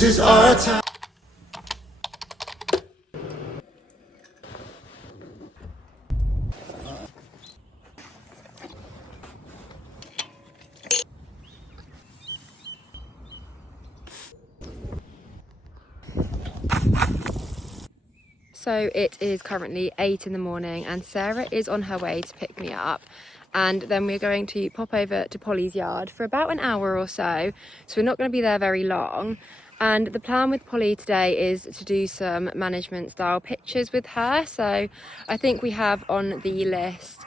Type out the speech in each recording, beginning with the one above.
This is our time. So it is currently 8 in the morning and Sarah is on her way to pick me up, and then we're going to pop over to Polly's yard for about an hour or so we're not going to be there very long. And the plan with Polly today is to do some management style pictures with her. So I think we have on the list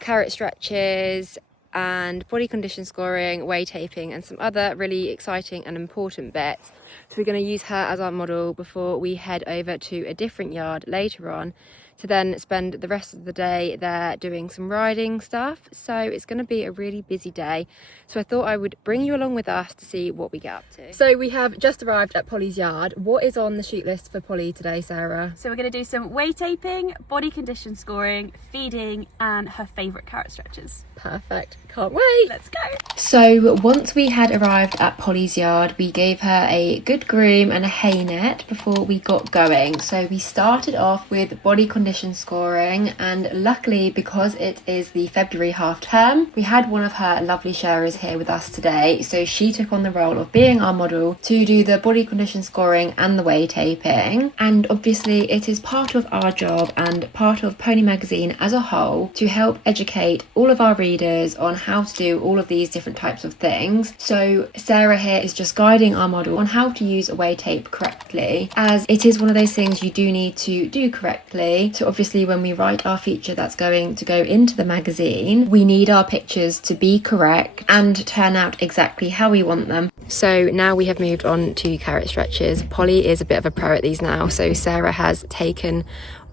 carrot stretches and body condition scoring, weight taping, and some other really exciting and important bits. So we're going to use her as our model before we head over to a different yard later on to then spend the rest of the day there doing some riding stuff. So it's going to be a really busy day. So I thought I would bring you along with us to see what we get up to. So we have just arrived at Polly's yard. What is on the shoot list for Polly today, Sarah? So we're going to do some weight taping, body condition scoring, feeding, and her favourite carrot stretches. Perfect. Can't wait. Let's go. So once we had arrived at Polly's yard, we gave her a good groom and a hay net before we got going. So we started off with body condition scoring, and luckily, because it is the February half term, we had one of her lovely sharers here with us today. So she took on the role of being our model to do the body condition scoring and the weight taping. And obviously it is part of our job and part of Pony Magazine as a whole to help educate all of our readers on how to do all of these different types of things. So Sarah here is just guiding our model on how to use a weight tape correctly, as it is one of those things you do need to do correctly. So obviously when we write our feature that's going to go into the magazine, we need our pictures to be correct and turn out exactly how we want them. So now we have moved on to carrot stretches. Polly is a bit of a pro at these now, so Sarah has taken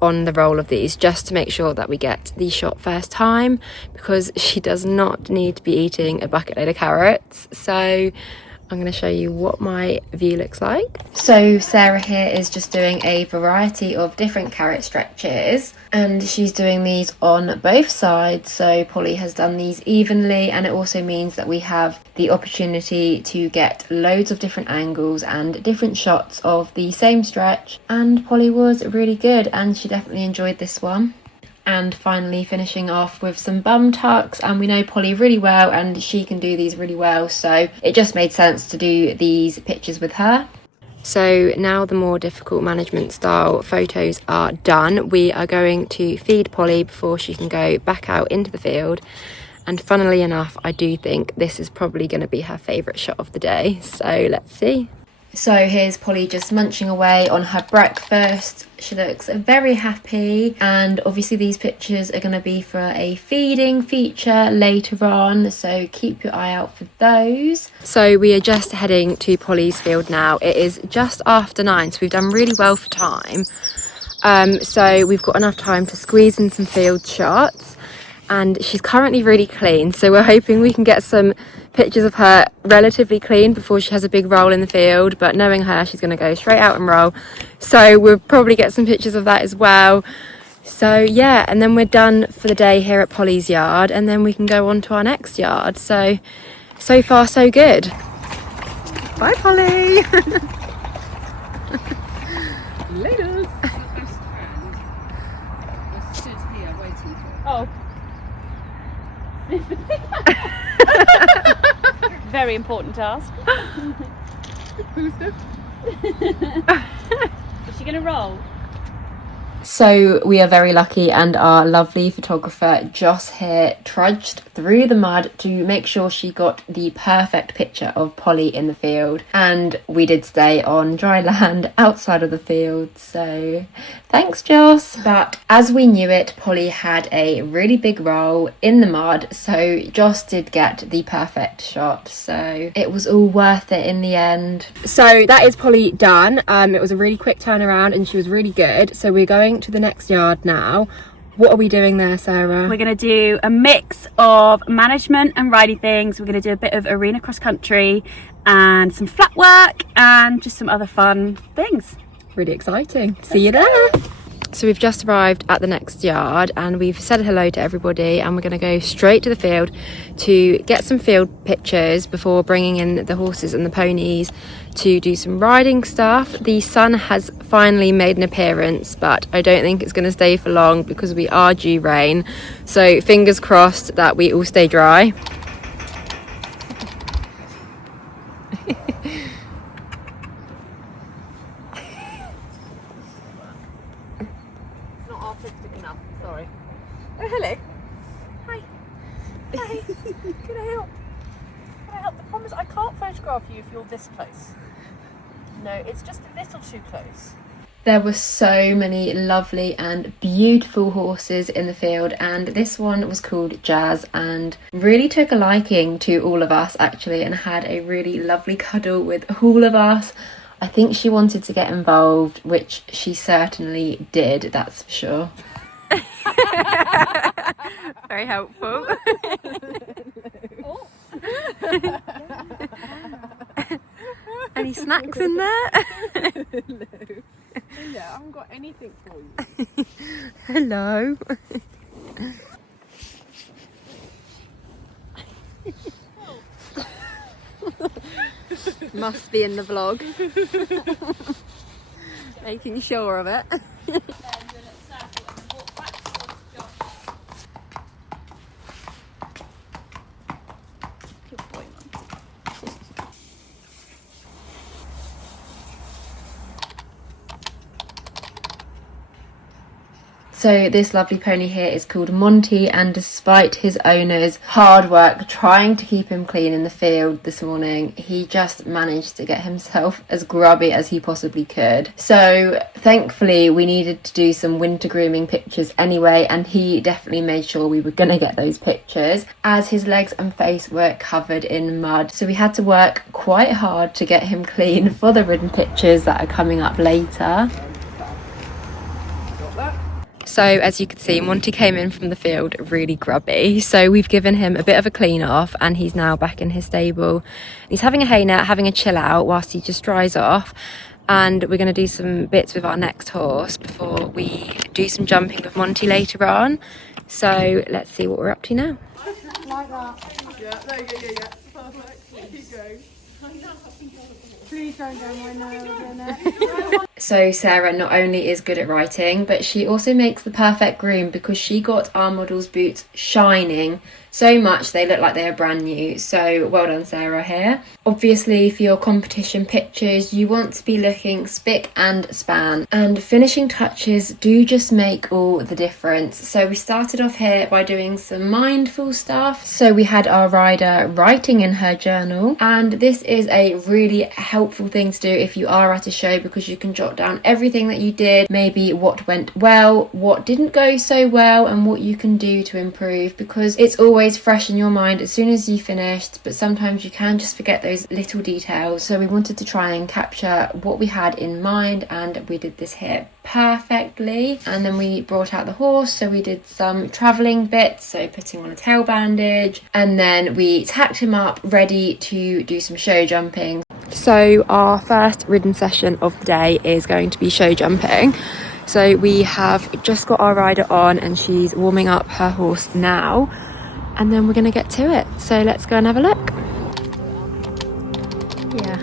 on the role of these just to make sure that we get the shot first time, because she does not need to be eating a bucket load of carrots. So I'm going to show you what my view looks like. So Sarah here is just doing a variety of different carrot stretches, and she's doing these on both sides. So Polly has done these evenly, and it also means that we have the opportunity to get loads of different angles and different shots of the same stretch. And Polly was really good, and she definitely enjoyed this one. And finally finishing off with some bum tucks, and we know Polly really well and she can do these really well, so it just made sense to do these pictures with her. So now the more difficult management style photos are done. We are going to feed Polly before she can go back out into the field, and funnily enough I do think this is probably going to be her favourite shot of the day, so let's see. So here's Polly just munching away on her breakfast. She looks very happy, and obviously these pictures are going to be for a feeding feature later on, so keep your eye out for those. So we are just heading to Polly's field now. It is just after 9, so we've done really well for time. So we've got enough time to squeeze in some field shots, and she's currently really clean, so we're hoping we can get some pictures of her relatively clean before she has a big roll in the field. But knowing her, she's going to go straight out and roll, so we'll probably get some pictures of that as well. So yeah, and then we're done for the day here at Polly's yard, and then we can go on to our next yard. So far so good. Bye Polly. Later. Oh. Very important task. Is she gonna roll? So we are very lucky, and our lovely photographer Joss here trudged through the mud to make sure she got the perfect picture of Polly in the field, and we did stay on dry land outside of the field, so thanks Joss. But as we knew it, Polly had a really big roll in the mud, so Joss did get the perfect shot, so it was all worth it in the end. So that is Polly done. It was a really quick turnaround and she was really good. So we're going to the next yard now. What are we doing there, Sarah? We're going to do a mix of management and riding things. We're going to do a bit of arena cross country and some flat work and just some other fun things. Really exciting. See you there. So we've just arrived at the next yard and we've said hello to everybody, and we're going to go straight to the field to get some field pictures before bringing in the horses and the ponies to do some riding stuff. The sun has finally made an appearance, but I don't think it's going to stay for long because we are due rain. So fingers crossed that we all stay dry. Not artistic enough, sorry. Oh, hello. Hi. Hi. Can I help? Can I help? The problem is I can't photograph you if you're this close. No, it's just a little too close. There were so many lovely and beautiful horses in the field, and this one was called Jazz and really took a liking to all of us actually, and had a really lovely cuddle with all of us. I think she wanted to get involved, which she certainly did, that's for sure. Very helpful. Any snacks in there? Yeah, I haven't got anything for you. Hello. Must be in the vlog. Making sure of it. So this lovely pony here is called Monty, and despite his owner's hard work trying to keep him clean in the field this morning, he just managed to get himself as grubby as he possibly could. So thankfully we needed to do some winter grooming pictures anyway, and he definitely made sure we were gonna get those pictures as his legs and face were covered in mud. So we had to work quite hard to get him clean for the Ridden pictures that are coming up later. So as you can see, Monty came in from the field really grubby, so we've given him a bit of a clean off and he's now back in his stable. He's having a hay net, having a chill out whilst he just dries off, and we're going to do some bits with our next horse before we do some jumping with Monty later on. So let's see what we're up to now. Like that. Yeah, there you go, yeah. Perfect. Keep going. Please don't go my nose. So Sarah not only is good at writing, but she also makes the perfect groom because she got our model's boots shining so much they look like they are brand new. So well done Sarah here. Obviously for your competition pictures you want to be looking spick and span, and finishing touches do just make all the difference. So we started off here by doing some mindful stuff. So we had our rider writing in her journal, and this is a really helpful thing to do if you are at a show because you can jot down everything that you did, maybe what went well, what didn't go so well, and what you can do to improve, because it's always fresh in your mind as soon as you finished, but sometimes you can just forget those little details. So we wanted to try and capture what we had in mind, and we did this here perfectly. And then we brought out the horse, so we did some travelling bits, so putting on a tail bandage, and then we tacked him up ready to do some show jumping. So our first ridden session of the day is going to be show jumping. So we have just got our rider on and she's warming up her horse now, and then we're going to get to it. So let's go and have a look. Yeah.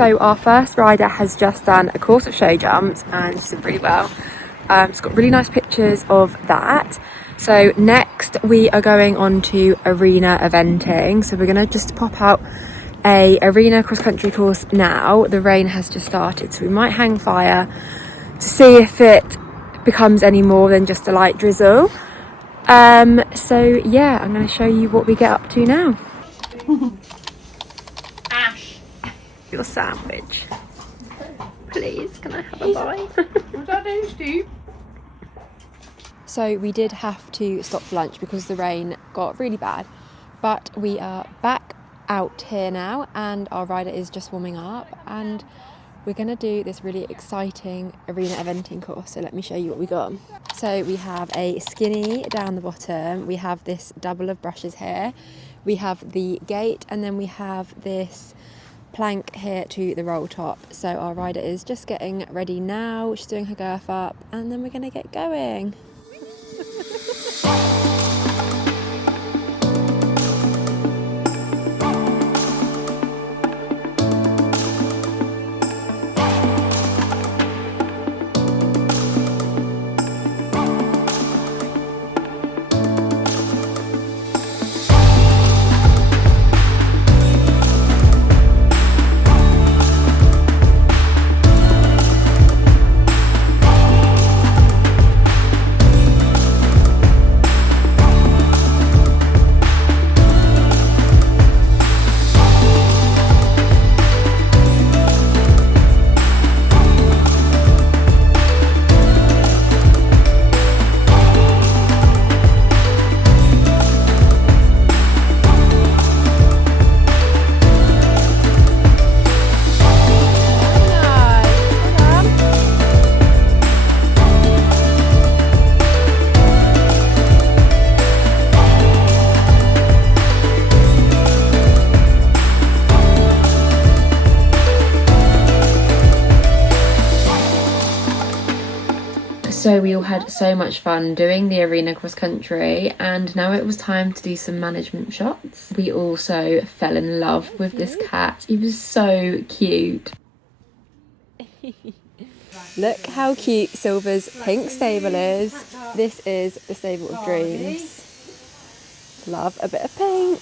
So our first rider has just done a course of show jumps and she's did really well. She's got really nice pictures of that. So next we are going on to arena eventing. So we're gonna just pop out a arena cross country course now. The rain has just started, so we might hang fire to see if it becomes any more than just a light drizzle. So yeah, I'm gonna show you what we get up to now. Ash. Your sandwich. Please, can I have a bite? What's that doing, Steve? So we did have to stop for lunch because the rain got really bad, but we are back out here now and our rider is just warming up and we're going to do this really exciting arena eventing course. So let me show you what we got. So we have a skinny down the bottom, we have this double of brushes here, we have the gate, and then we have this plank here to the roll top. So our rider is just getting ready now, she's doing her girth up, and then we're going to get going. So we all had so much fun doing the arena cross country, and now it was time to do some management shots. We also fell in love with this cat. He was so cute. Look how cute Silver's pink stable is. This is the stable of dreams. Love a bit of pink.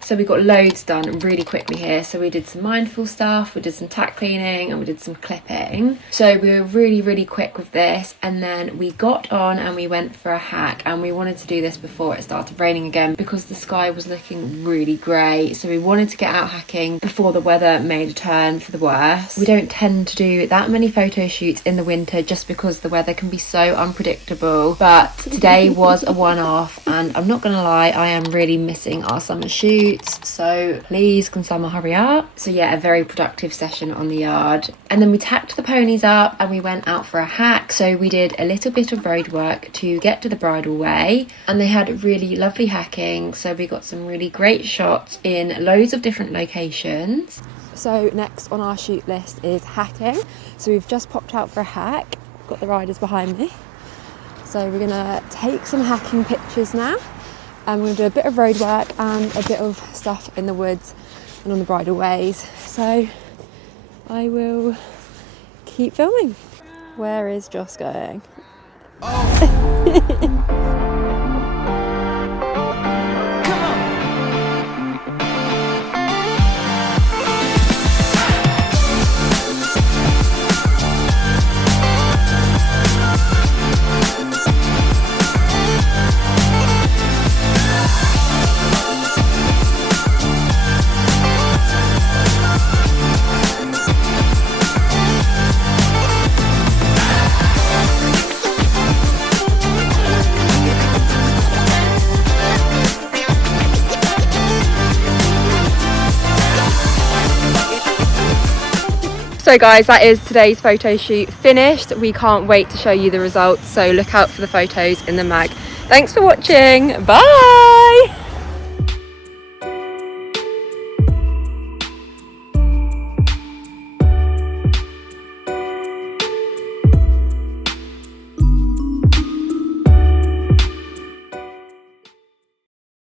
So we got loads done really quickly here. So we did some mindful stuff, we did some tack cleaning, and we did some clipping. So we were really quick with this, and then we got on and we went for a hack, and we wanted to do this before it started raining again because the sky was looking really grey. So we wanted to get out hacking before the weather made a turn for the worse. We don't tend to do that many photo shoots in the winter just because the weather can be so unpredictable, but today was a one-off, and I'm not gonna lie, I am really missing our summer shoots. So please can summer hurry up. So yeah, a very productive session on the yard, and then we tacked the ponies up and we went out for a hack. So we did a little bit of road work to get to the bridle way, and they had really lovely hacking, so we got some really great shots in loads of different locations. So next on our shoot list is hacking. So we've just popped out for a hack, got the riders behind me, so we're gonna take some hacking pictures now. And we're going to do a bit of road work and a bit of stuff in the woods and on the bridle ways. So I will keep filming. Where is Joss going? So guys, that is today's photo shoot finished. We can't wait to show you the results, so look out for the photos in the mag. Thanks for watching. Bye.